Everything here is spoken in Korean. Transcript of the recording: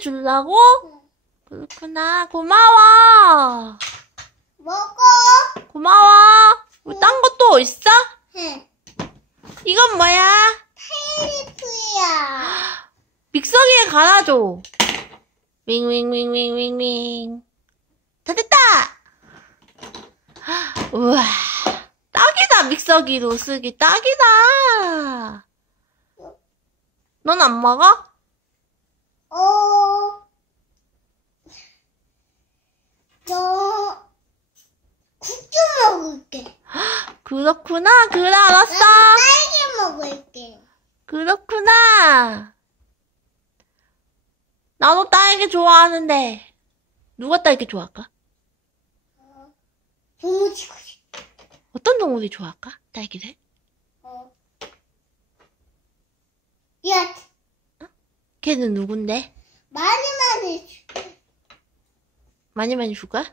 주려고? 그렇구나. 고마워. 먹어. 고마워. 딴 것도 있어? 응. 이건 뭐야? 테이프야. 믹서기에 갈아줘. 윙윙윙윙윙윙. 다 됐다! 우와. 딱이다, 믹서기로 쓰기. 딱이다. 넌 안 먹어? 어. 먹을게. 그렇구나. 그래, 알았어. 딸기 먹을게. 그렇구나. 나도 딸기 좋아하는데. 누가 딸기 좋아할까? 부모치고 싶어. 어떤 동물이 좋아할까? 딸기를? 어. 야, 걔는 누군데? 많이 많이 줘. 많이 많이 줄까?